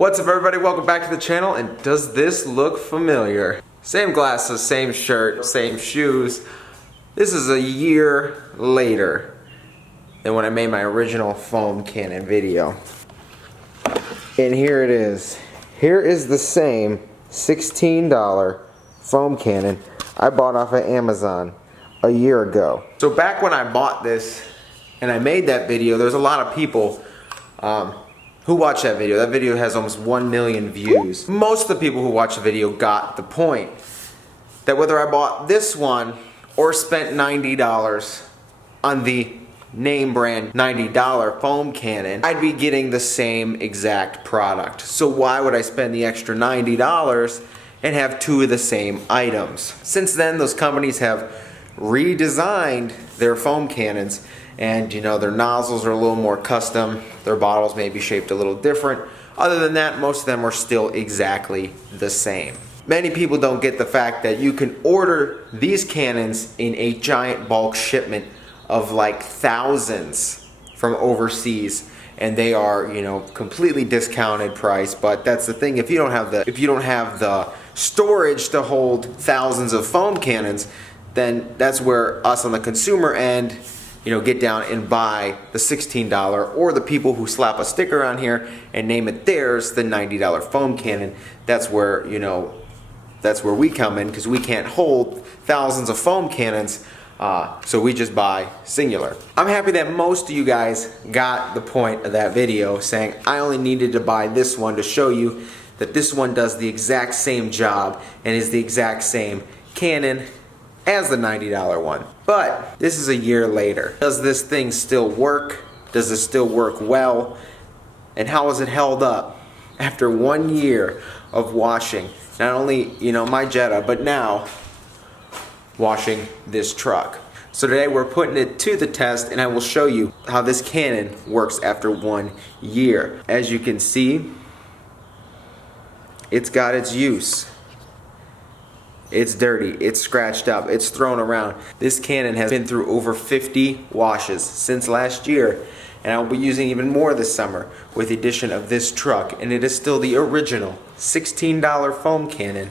What's up everybody, welcome back to the channel, and does this look familiar? Same glasses, same shirt, same shoes. This is a year later than when I made my original foam cannon video. And here it is. Here is the same $16 foam cannon I bought off of Amazon a year ago. So back when I bought this and I made that video, there's a lot of people who watched that video. That video has almost 1 million views. Most of the people who watched the video got the point that whether I bought this one or spent $90 on the name brand $90 foam cannon, I'd be getting the same exact product. So why would I spend the extra $90 and have two of the same items? Since then, those companies have redesigned their foam cannons, and you know, their nozzles are a little more custom, their bottles may be shaped a little different. Other than that, most of them are still exactly the same. Many people don't get the fact that you can order these cannons in a giant bulk shipment of like thousands from overseas, and they are, you know, completely discounted price. But that's the thing, if you don't have the storage to hold thousands of foam cannons, then that's where us on the consumer end, you know, get down and buy the $16, or the people who slap a sticker on here and name it theirs, the $90 foam cannon. That's where, you know, that's where we come in, because we can't hold thousands of foam cannons, so we just buy singular. I'm happy that most of you guys got the point of that video, saying I only needed to buy this one to show you that this one does the exact same job and is the exact same cannon as the $90 one. But this is a year later. Does this thing still work? Does it still work well? And how has it held up after 1 year of washing not only, you know, my Jetta, but now washing this truck? So today we're putting it to the test, and I will show you how this cannon works after 1 year. As you can see, it's got its use. It's dirty, it's scratched up, it's thrown around. This cannon has been through over 50 washes since last year, and I'll be using even more this summer with the addition of this truck, and it is still the original $16 foam cannon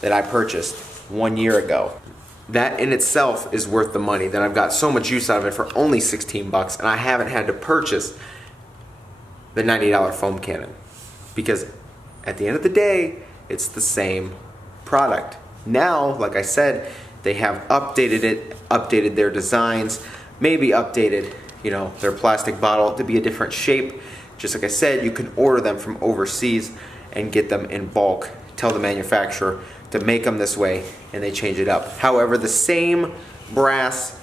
that I purchased 1 year ago. That in itself is worth the money, that I've got so much use out of it for only 16 bucks, and I haven't had to purchase the $90 foam cannon, because at the end of the day, it's the same product. Now, like I said, they have updated their designs, maybe updated, you know, their plastic bottle to be a different shape. Just like I said, you can order them from overseas and get them in bulk. Tell the manufacturer to make them this way, and they change it up. However, the same brass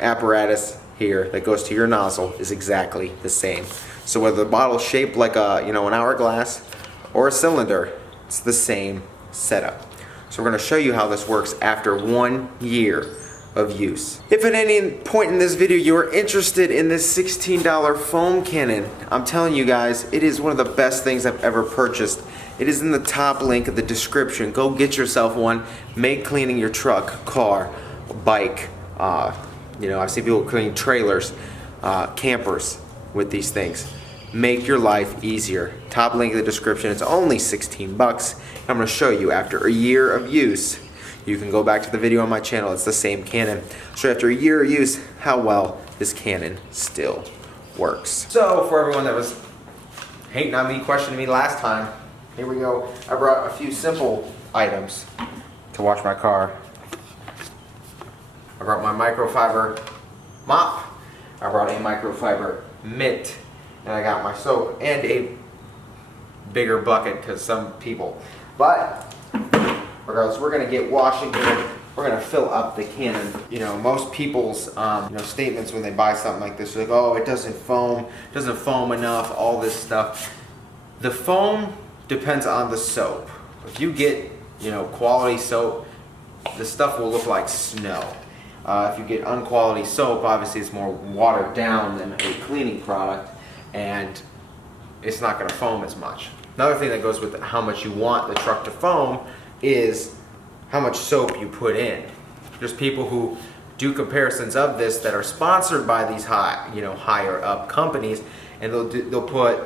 apparatus here that goes to your nozzle is exactly the same. So whether the bottle's shaped like a, you know, an hourglass or a cylinder, it's the same setup. So we're going to show you how this works after 1 year of use. If at any point in this video you are interested in this $16 foam cannon, I'm telling you guys, it is one of the best things I've ever purchased. It is in the top link of the description. Go get yourself one. Make cleaning your truck, car, bike. You know, I've seen people cleaning trailers, campers with these things. Make your life easier. Top link in the description. It's only 16 bucks. I'm going to show you after a year of use. You can go back to the video on my channel. It's the same cannon. So after a year of use, how well this cannon still works. So for everyone that was hating on me, questioning me last time, here we go. I brought a few simple items to wash my car. I brought my microfiber mop. I brought a microfiber mitt. And I got my soap and a bigger bucket, because some people. But regardless, we're gonna get washing here. We're gonna fill up the cannon. You know, most people's you know, statements when they buy something like this, like, oh, it doesn't foam enough, all this stuff. The foam depends on the soap. If you get, you know, quality soap, the stuff will look like snow. If you get unquality soap, obviously it's more watered down than a cleaning product, and it's not going to foam as much. Another thing that goes with how much you want the truck to foam is how much soap you put in. There's people who do comparisons of this that are sponsored by these higher up companies, and they'll put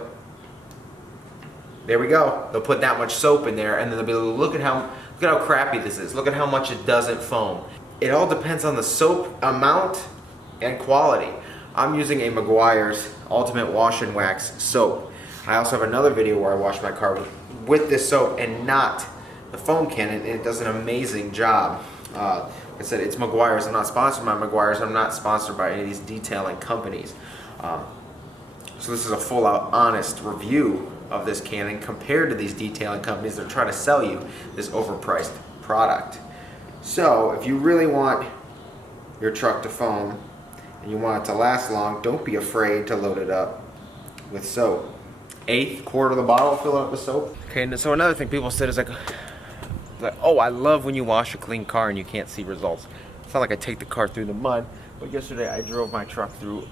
there we go. They'll put that much soap in there, and then they'll be like, look at how crappy this is. Look at how much it doesn't foam. It all depends on the soap amount and quality. I'm using a Meguiar's Ultimate Wash and Wax soap. I also have another video where I wash my car with this soap and not the foam cannon, and it does an amazing job. Like I said, it's Meguiar's. I'm not sponsored by Meguiar's. I'm not sponsored by any of these detailing companies. So this is a full-out honest review of this cannon compared to these detailing companies that are trying to sell you this overpriced product. So if you really want your truck to foam and you want it to last long, don't be afraid to load it up with soap. Eighth quart of the bottle, fill it up with soap. Okay, so another thing people said is like, oh, I love when you wash a clean car and you can't see results. It's not like I take the car through the mud, but yesterday I drove my truck through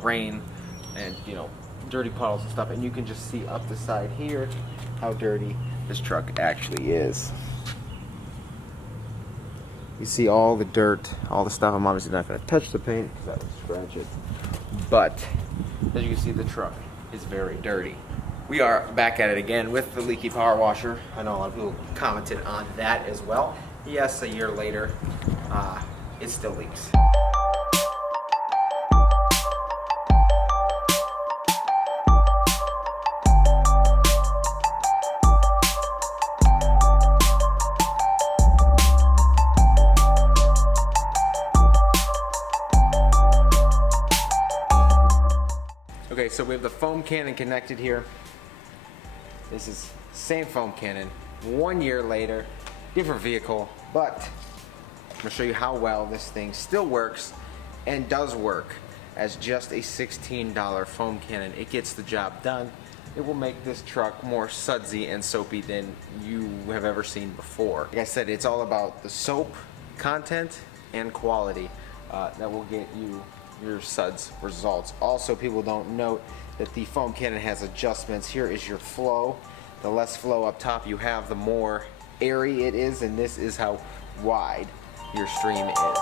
rain and, you know, dirty puddles and stuff, and you can just see up the side here how dirty this truck actually is. You see all the dirt, all the stuff. I'm obviously not going to touch the paint because that would scratch it, but as you can see, the truck is very dirty. We are back at it again with the leaky power washer. I know a lot of people commented on that as well. Yes, a year later, it still leaks. Okay, so we have the foam cannon connected here. This is same foam cannon, 1 year later, different vehicle, but I'm gonna show you how well this thing still works and does work as just a $16 foam cannon. It gets the job done. It will make this truck more sudsy and soapy than you have ever seen before. Like I said, it's all about the soap content and quality that will get you your suds results. Also, people don't note that the foam cannon has adjustments. Here is your flow. The less flow up top you have, the more airy it is, and this is how wide your stream is.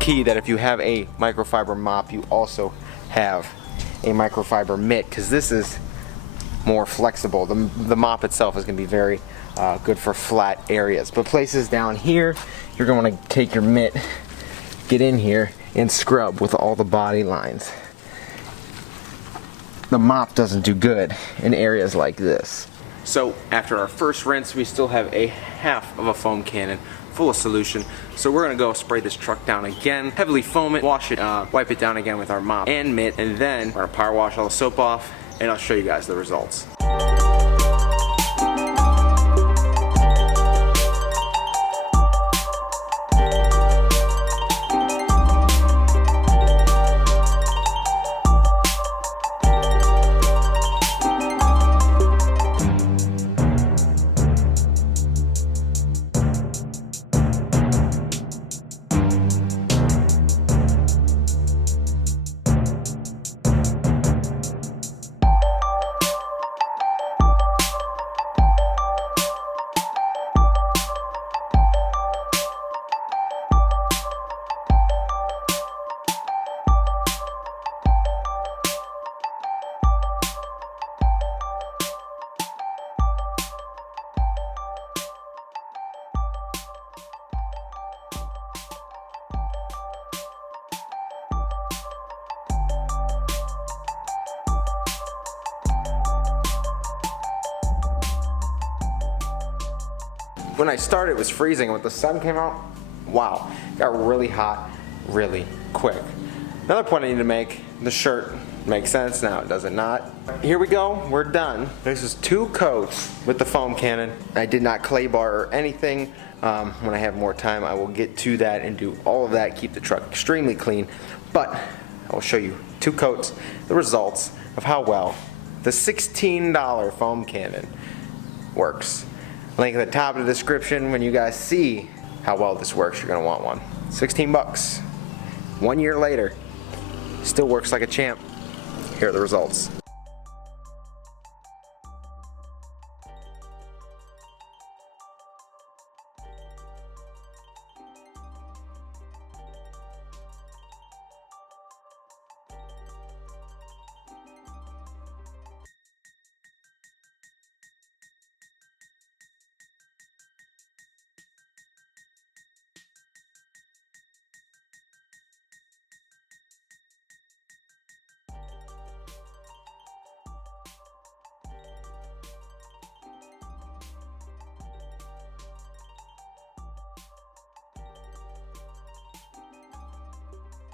Key that if you have a microfiber mop, you also have a microfiber mitt, because this is more flexible. The mop itself is going to be very good for flat areas, but places down here, you're going to want to take your mitt, get in here, and scrub with all the body lines. The mop doesn't do good in areas like this. So after our first rinse, we still have a half of a foam cannon full of solution. So we're gonna go spray this truck down again, heavily foam it, wash it, wipe it down again with our mop and mitt, and then we're gonna power wash all the soap off, and I'll show you guys the results. When I started, it was freezing. When the sun came out, wow, it got really hot really quick. Another point I need to make, the shirt makes sense now, does it not? Here we go, we're done. This is 2 coats with the foam cannon. I did not clay bar or anything. When I have more time, I will get to that and do all of that, keep the truck extremely clean. But I will show you 2 coats, the results of how well the $16 foam cannon works. Link at the top of the description. When you guys see how well this works, you're gonna want one. 16 bucks. 1 year later, still works like a champ. Here are the results.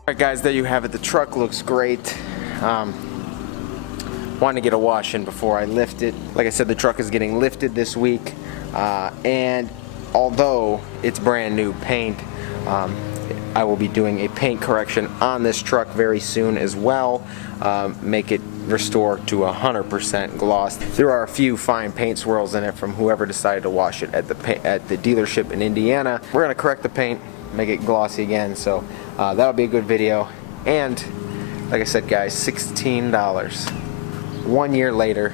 Alright guys, there you have it. The truck looks great. Wanted to get a wash in before I lift it. Like I said, the truck is getting lifted this week, and although it's brand new paint, I will be doing a paint correction on this truck very soon as well. Make it restore to 100% gloss. There are a few fine paint swirls in it from whoever decided to wash it at the dealership in Indiana. We're gonna correct the paint, make it glossy again, so that'll be a good video. And like I said guys, $16. 1 year later,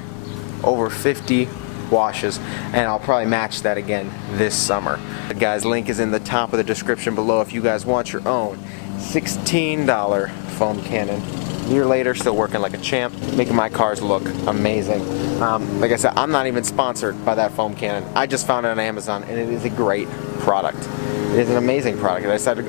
over 50 washes, and I'll probably match that again this summer. Guys, link is in the top of the description below if you guys want your own $16 foam cannon. A year later, still working like a champ, making my cars look amazing. Like I said, I'm not even sponsored by that foam cannon. I just found it on Amazon, and it is a great product. It is an amazing product.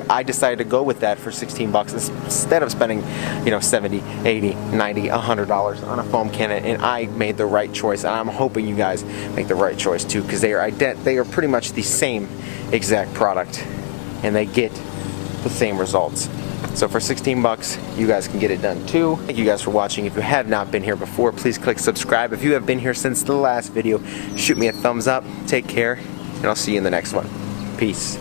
I decided to go with that for 16 bucks instead of spending, you know, 70, 80, 90, $100 on a foam cannon, and I made the right choice, and I'm hoping you guys make the right choice too, because they are pretty much the same exact product, and they get the same results. So for 16 bucks, you guys can get it done too. Thank you guys for watching. If you have not been here before, please click subscribe. If you have been here since the last video, shoot me a thumbs up. Take care, and I'll see you in the next one. Peace.